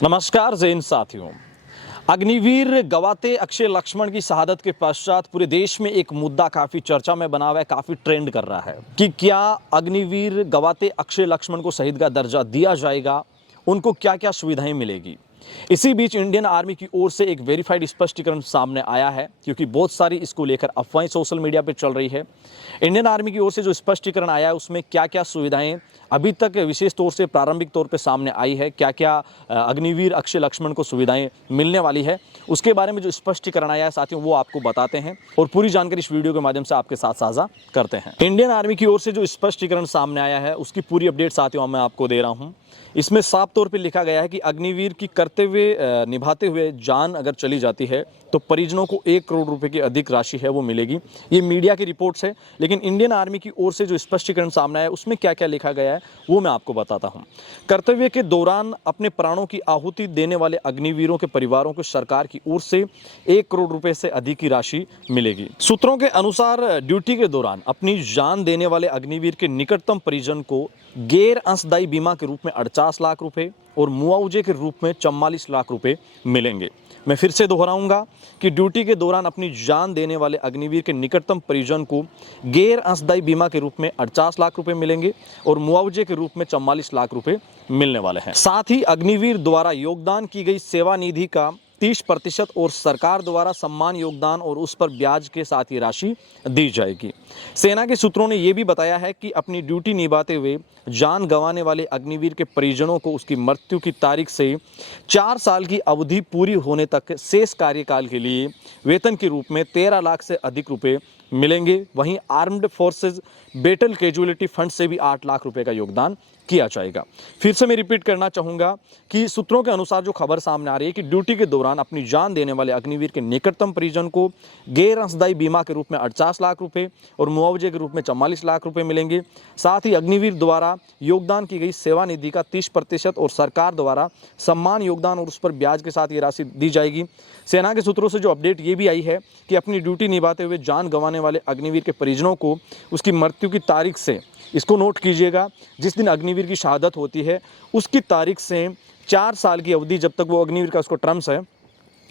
नमस्कार जैन साथियों। अग्निवीर गवाते अक्षय लक्ष्मण की शहादत के पश्चात पूरे देश में एक मुद्दा काफ़ी चर्चा में बना हुआ है, काफ़ी ट्रेंड कर रहा है कि क्या अग्निवीर गवाते अक्षय लक्ष्मण को शहीद का दर्जा दिया जाएगा, उनको क्या क्या सुविधाएं मिलेगी। इसी बीच इंडियन आर्मी की ओर से एक वेरीफाइड स्पष्टीकरण सामने आया है, क्योंकि बहुत सारी इसको लेकर अफवाहें सोशल मीडिया पर चल रही है। इंडियन आर्मी की ओर से जो स्पष्टीकरण आया है उसमें क्या क्या सुविधाएं अभी तक विशेष तौर से प्रारंभिक तौर पे सामने आई है, क्या क्या अग्निवीर अक्षय लक्ष्मण को सुविधाएं मिलने वाली है, उसके बारे में जो स्पष्टीकरण आया है साथियों वो आपको बताते हैं और पूरी जानकारी इस वीडियो के माध्यम से आपके साथ साझा करते हैं। इंडियन आर्मी की ओर से जो स्पष्टीकरण सामने आया है उसकी पूरी अपडेट साथियों मैं आपको दे रहा हूँ। इसमें साफ तौर पे लिखा गया है कि अग्निवीर की कर्तव्य निभाते हुए जान अगर चली जाती है तो परिजनों को 1 करोड़ रुपए की अधिक राशि है वो मिलेगी। ये मीडिया की रिपोर्ट्स है, लेकिन इंडियन आर्मी की ओर से जो स्पष्टीकरण सामने आया है उसमें क्या क्या लिखा गया है वो मैं आपको बताता हूं। कर्तव्य के दौरान अपने प्राणों की आहुति देने वाले अग्निवीरों के परिवारों को सरकार की ओर से 1 करोड़ रुपए से अधिक की राशि मिलेगी। सूत्रों के अनुसार ड्यूटी के दौरान अपनी जान देने वाले अग्निवीर के निकटतम परिजन को गैर अंशदायी बीमा के रूप में 48 लाख रुपए और मुआवजे के रूप में 44 लाख रुपए मिलेंगे। मैं फिर से दोहराऊंगा कि ड्यूटी के दौरान अपनी जान देने वाले अग्निवीर के निकटतम परिजन को गैर अंशदायी बीमा के रूप में 48 लाख रुपए मिलेंगे और मुआवजे के रूप में 44 लाख रुपए मिलने वाले हैं। साथ ही अग्निवीर द्वारा योगदान की गई सेवा निधि का 30% और सरकार द्वारा सम्मान योगदान और उस पर ब्याज के साथ ये राशि दी जाएगी। सेना के सूत्रों ने यह भी बताया है कि अपनी ड्यूटी निभाते हुए जान गंवाने वाले अग्निवीर के परिजनों को उसकी मृत्यु की तारीख से 4 साल की अवधि पूरी होने तक शेष कार्यकाल के लिए वेतन के रूप में 13 लाख से अधिक रुपए मिलेंगे। वहीं armed forces battle casualty fund से भी 8 लाख रुपए का योगदान किया जाएगा। फिर से मैं रिपीट करना चाहूँगा कि सूत्रों के अनुसार जो खबर सामने आ रही है कि ड्यूटी के दौरान अपनी जान देने वाले अग्निवीर के निकटतम परिजन को गैर अंशदायी बीमा के रूप में 48 लाख रुपए और मुआवजे के रूप में 44 लाख रुपए मिलेंगे। साथ ही अग्निवीर द्वारा योगदान की गई सेवा निधि का 30% और सरकार द्वारा सम्मान योगदान और उस पर ब्याज के साथ ये राशि दी जाएगी। सेना के सूत्रों से जो अपडेट ये भी आई है कि अपनी ड्यूटी निभाते हुए जान गंवाने वाले अग्निवीर के परिजनों को उसकी मृत्यु की तारीख से, इसको नोट कीजिएगा, जिस दिन अग्निवीर की शहादत होती है उसकी तारीख से 4 साल की अवधि, जब तक वो अग्निवीर का उसको टर्म्स है,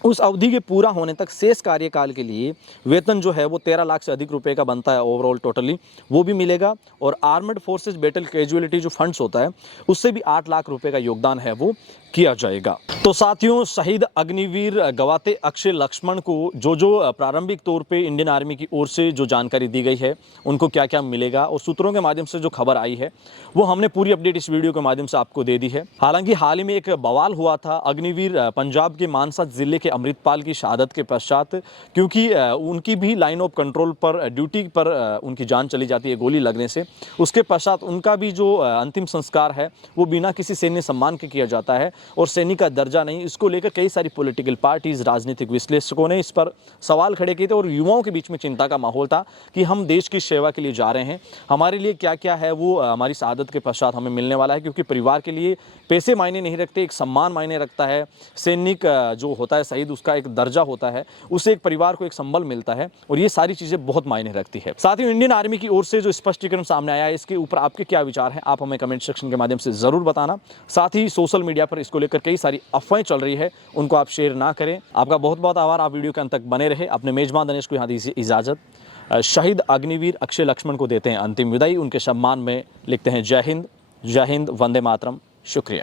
उस अवधि के पूरा होने तक शेष कार्यकाल के लिए वेतन जो है वो 13 लाख से अधिक रुपए का बनता है ओवरऑल टोटली, वो भी मिलेगा। और आर्मड फोर्सेज बैटल कैजुअलिटी जो फंड्स होता है उससे भी 8 लाख रुपए का योगदान है वो किया जाएगा। तो साथियों, शहीद अग्निवीर गवाते अक्षय लक्ष्मण को जो प्रारंभिक तौर पे इंडियन आर्मी की ओर से जो जानकारी दी गई है उनको क्या क्या मिलेगा और सूत्रों के माध्यम से जो खबर आई है वो हमने पूरी अपडेट इस वीडियो के माध्यम से आपको दे दी है। हालांकि हाल ही में एक बवाल हुआ था अग्निवीर पंजाब के मानसा जिले के अमृतपाल की शहादत के पश्चात, क्योंकि उनकी भी लाइन ऑफ कंट्रोल पर ड्यूटी पर उनकी जान चली जाती है गोली लगने से। उसके पश्चात उनका भी जो अंतिम संस्कार है वो बिना किसी सैन्य सम्मान के किया जाता है और सैनिक का दर्जा नहीं। इसको लेकर कई सारी पॉलिटिकल पार्टीज, राजनीतिक विश्लेषकों ने इस पर सवाल खड़े किए थे और युवाओं के बीच में चिंता का माहौल था कि हम देश की सेवा के लिए जा रहे हैं, हमारे लिए क्या क्या है वो हमारी शहादत के पश्चात हमें मिलने वाला है। क्योंकि परिवार के लिए पैसे मायने नहीं रखते, एक सम्मान मायने रखता है। सैनिक जो होता है शहीद, उसका एक दर्जा होता है, उससे एक परिवार को एक संबल मिलता है और ये सारी चीज़ें बहुत मायने रखती है। साथ ही इंडियन आर्मी की ओर से जो स्पष्टीकरण सामने आया है इसके ऊपर आपके क्या विचार हैं, आप हमें कमेंट सेक्शन के माध्यम से ज़रूर बताना। साथ ही सोशल मीडिया पर इसको लेकर कई सारी अफवाहें चल रही है, उनको आप शेयर ना करें। आपका बहुत बहुत आभार, आप वीडियो के अंत तक बने रहे। अपने मेजबान दिनेश को यहाँ दीजिए इजाज़त। शहीद अग्निवीर अक्षय लक्ष्मण को देते हैं अंतिम विदाई। उनके सम्मान में लिखते हैं जय हिंद, वंदे मातरम। शुक्रिया।